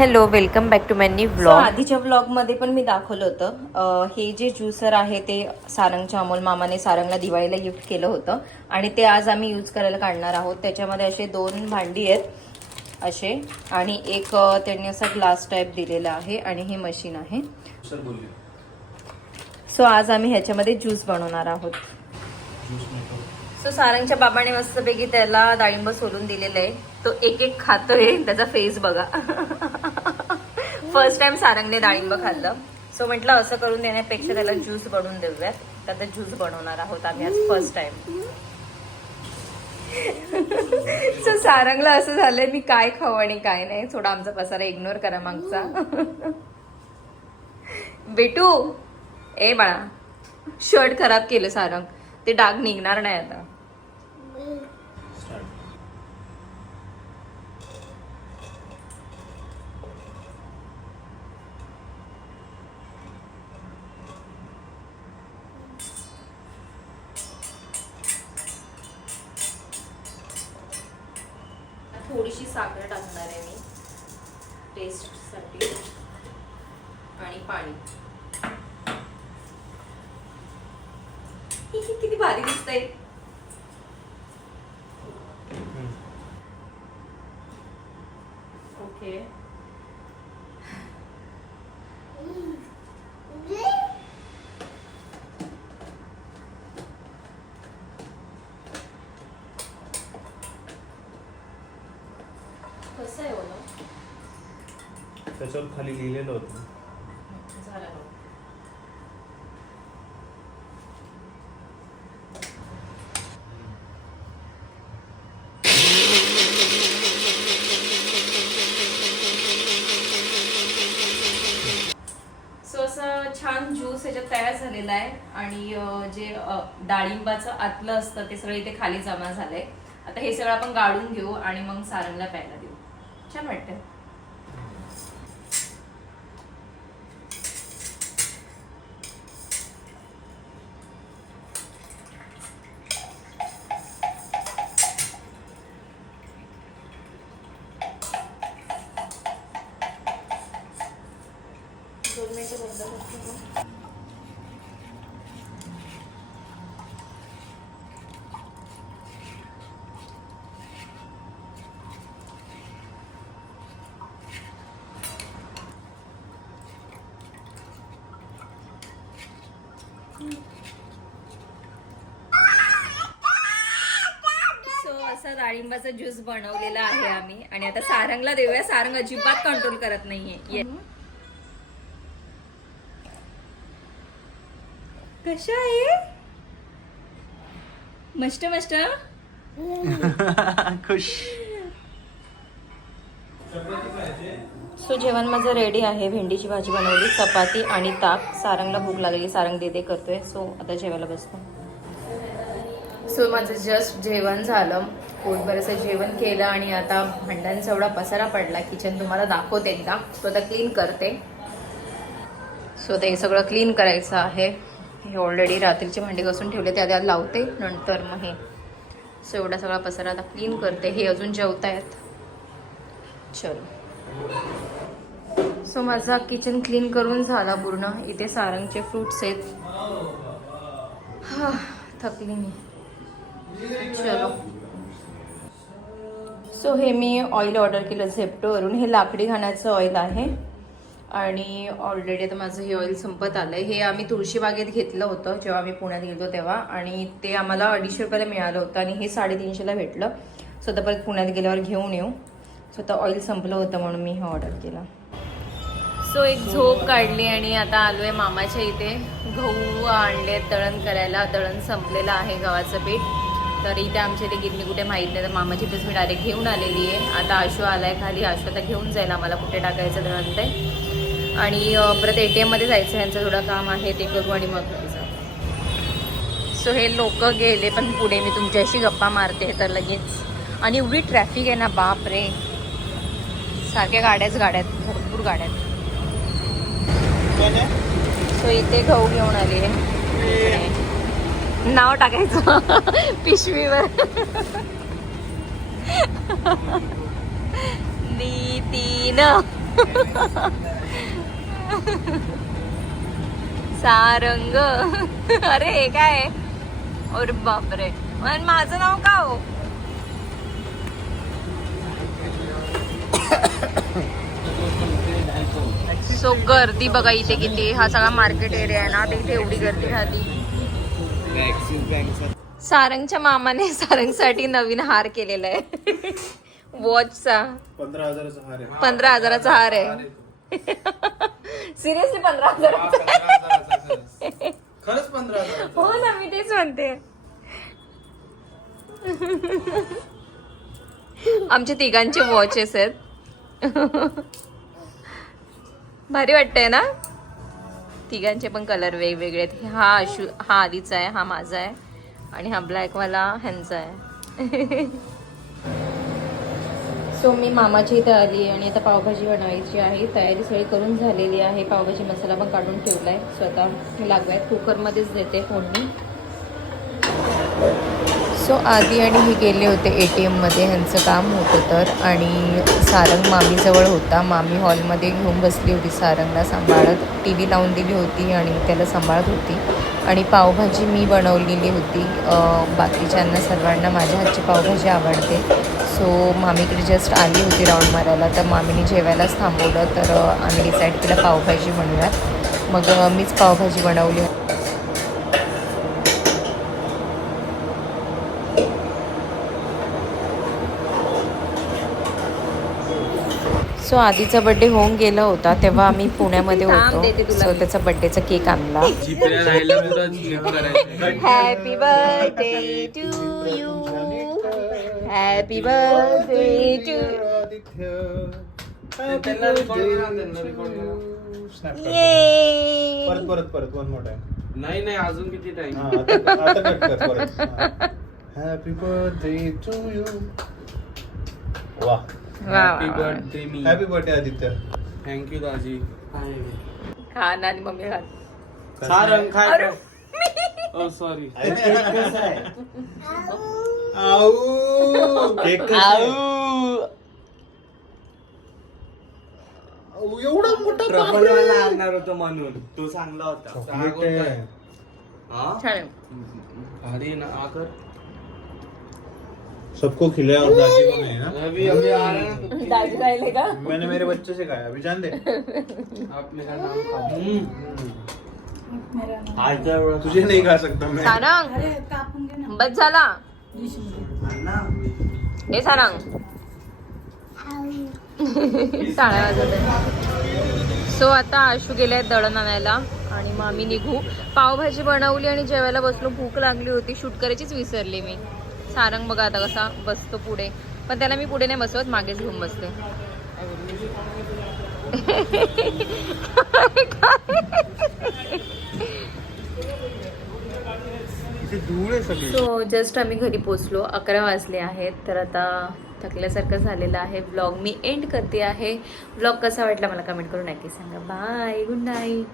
Hello, welcome back to my new vlog. आधीच्या व्लॉगमध्ये पण मी दाखवलं होतं. हे जे ज्युसर आहे ते सारंगच्या अमोल मामाने सारंगला दिवाळीला गिफ्ट केलं होतं आणि ते आज आम्ही यूज करायला काढणार आहोत. त्याच्यामध्ये असे 2 भांडी आहेत असे आणि एक त्यांनी असा ग्लास टाईप दिलेला आहे आणि हे मशीन आहे. सो आज आम्ही ह्याच्यामध्ये ज्यूस बनवणार आहोत. सो सारंगच्या बाबाने मस्तपैकी त्याला डाळिंब सोलून दिलेलं आहे. तो एक एक खातोय. त्याचा फेस बघा. फर्स्ट टाइम सारंगने डाळिंब खाल्लं. सो म्हटलं असं करून देण्यापेक्षा त्याला ज्यूस बनवून देऊयात. त्याचा ज्यूस बनवणार आहोत आम्ही आज फर्स्ट टाइम. सो सारंगला असं झालंय मी काय खाऊ आणि काय नाही. थोडा आमचा पसारा इग्नोर करा मागचा. बेटू ए बाळा, शर्ट खराब केलं सारंग. ते डाग निघणार नाही आता. थोडीशी साखर टाकणार आहे मी टेस्ट साठी आणि पाणी. किती भारी दिसतंय. ओके कसं आहे ओला त्याच्यावर खाली लिहिलेलं होतं. झालं. सो असं छान ज्यूस याच्यात तयार झालेला आहे आणि जे डाळिंबाचं आतलं असतं ते सगळं इथे खाली जमा झालंय. आता हे सगळं आपण गाळून घेऊ आणि मग सारंगला प्यायला देऊ. छान वाटतं. सो असा डाळिंबाचा ज्यूस बनवलेला आहे आम्ही आणि आता सारंगला देऊया. सारंग अजिबात कंट्रोल करत नाहीये. कशा आहे मस्त मस्त खुश. सो जेवण माझं रेडी आहे. भेंडीची भाजी बनवली, चपाती आणि ताक. सारंगला भूक लागली. सारंग दे करतोय. सो आता जेवायला बसतो. सो माझं जस्ट जेवण झालं. पोटभरचं जेवण केलं आणि आता भांड्यांचा एवढा पसारा पडला. किचन तुम्हाला दाखवते एकदा. सो आता क्लीन करते. सो ते सगळं क्लीन करायचं आहे. हे ऑलरेडी रात्रीचे भांडी घासून ठेवले ते आधी लावते नंतर मग हे. सो एवढा सगळा पसारा आता क्लीन करते. हे अजून जेवतायत. चलो. सो माझा किचन क्लीन करून झाला पूर्ण. इथे सारंगचे फ्रूट्स आहेत. थकली मी. चलो. सो हे मी ऑइल ऑर्डर केलं झेप्टोवरून. हे लाकडी घाण्याचं ऑइल आहे आणि ऑलरेडी आता माझं हे ऑइल संपत आलं आहे. हे आम्ही तुळशीबागेत घेतलं होतं जेव्हा आम्ही पुण्यात गेलो तेव्हा आणि ते आम्हाला 250 रुपयाला मिळालं होतं आणि हे 350ला भेटलं. सो आता परत पुण्यात गेल्यावर घेऊन येऊ. सो आता ऑइल संपलं होतं म्हणून मी हे ऑर्डर केलं. सो एक झोप काढली आणि आता आलो आहे मामाच्या इथे. गहू आणले दळण करायला. दळण संपलेलं आहे गव्हाचं पीठ. तर इथे आमच्या इथे गिरणी कुठे माहीत नाही तर मामाची इथेच मी डायरेक्ट घेऊन आलेली आहे. आता आशू आलाय खाली. आशू आता घेऊन जाईल आम्हाला कुठे टाकायचं दळण ते. आणि परत ATMमध्ये जायचं. यांचं थोडं काम आहे ते करू आणि मग जाऊ. सो हे लोक गेले पण पुढे मी तुमच्याशी गप्पा मारते तर लगेच. आणि एवढी ट्रॅफिक आहे ना बाप रे. सारख्या गाड्याच गाड्यात. भरपूर गाड्यात. सो इथे गहू घेऊन आली आहे. नाव टाकायचं पिशवीवर. नितीन सारंग. अरे हे काय आहे? अरे बापरे, पण माझं नाव का हो? सो गर्दी बघा इथे किती. हा सगळा मार्केट एरिया आहे ना, तर इथे एवढी गर्दी राहते. सारंगच्या मामाने सारंगसाठी नवीन हार केलेला आहे. वॉचचा 15,000चा हार आहे. 15,000चा हार आहे. सिरियसली 15,000? खरंच 15,000. हो ना, मी तेच म्हणते. आमच्या तिघांचे वॉचेस आहेत. भारी वाटतंय ना. तिघांचे पण कलर वेगवेगळे आहेत. हा आधीचा आहे, हा माझा आहे, आणि हा ब्लॅक वाला ह्यांचा आहे. सो मी मामाची इथं आली आणि आता पावभाजी बनवायची आहे. तयारी सगळी करून झालेली आहे. पावभाजी मसाला पण काढून ठेवला आहे. स्वतः लागवायत कुकरमध्येच देते फोडणी. सो आधी आणि हे गेले होते ATMमध्ये, ह्यांचं काम होतं तर. आणि सारंग मामीजवळ होता. मामी हॉलमध्ये घेऊन बसली होती सारंगला सांभाळत. TV लावून दिली होती आणि त्याला सांभाळत होती. आणि पावभाजी मी बनवलेली होती. बाकीच्यांना सर्वांना माझ्या हातची पावभाजी आवडते. सो मामीकडे जस्ट आली होती राऊंड मारायला, तर मामीने जेवायलाच थांबवलं. तर आम्ही डिसाईड केलं पावभाजी बनवूयात. मग मीच पावभाजी बनवली. सो आधीचा बर्थडे होऊन गेला होता तेव्हा आम्ही पुण्यामध्ये होतो. सो त्याचा बर्थडेचा केक आणला. Happy birthday to you, happy birthday to. परत वन मोर टाइम. नाही अजून किती टाइम. आता कट कर परत. Happy birthday to you. वा, हॅपी बर्थडे मी. Happy birthday Aditya. थँक्यू दाजी. खान आणि मम्मी खात. सारंग खाय. ओ सॉरी. एवढा मोठा ट्रबलवाला आणणार होतो म्हणून तो चांगला होता. छान आहे. अरे ना आकर सबको खिलाया और दादी को नहीं ना. अभी अभी आ रहा है ना. दाजी राहिले का? मैंने मेरे बच्चे से खाया, अभी जान दे. आप मेरा नाम खाओ. तुझे नहीं खा सकता मैं. सारंग बस झाला. हे सारंग टाळ्या वाजवते. सो आता आशू गेलाय दळण आणायला आणि मग आम्ही निघू. पावभाजी बनवली आणि जेवायला बसलो. भूक लागली होती, शूट करायचीच विसरली मी. सारंग बघा आता कसा बसतो पुढे, पण त्याला मी पुढे नाही बसवत, मागेच घेऊन बसते. सो जस्ट आम्ही घरी पोचलो. 11 वाजले आहेत. तर आता थकल्यासारखं झालेलं आहे. व्लॉग मी एंड करते आहे. व्लॉग कसा वाटला मला कमेंट करून नक्की सांगा. Bye, good night.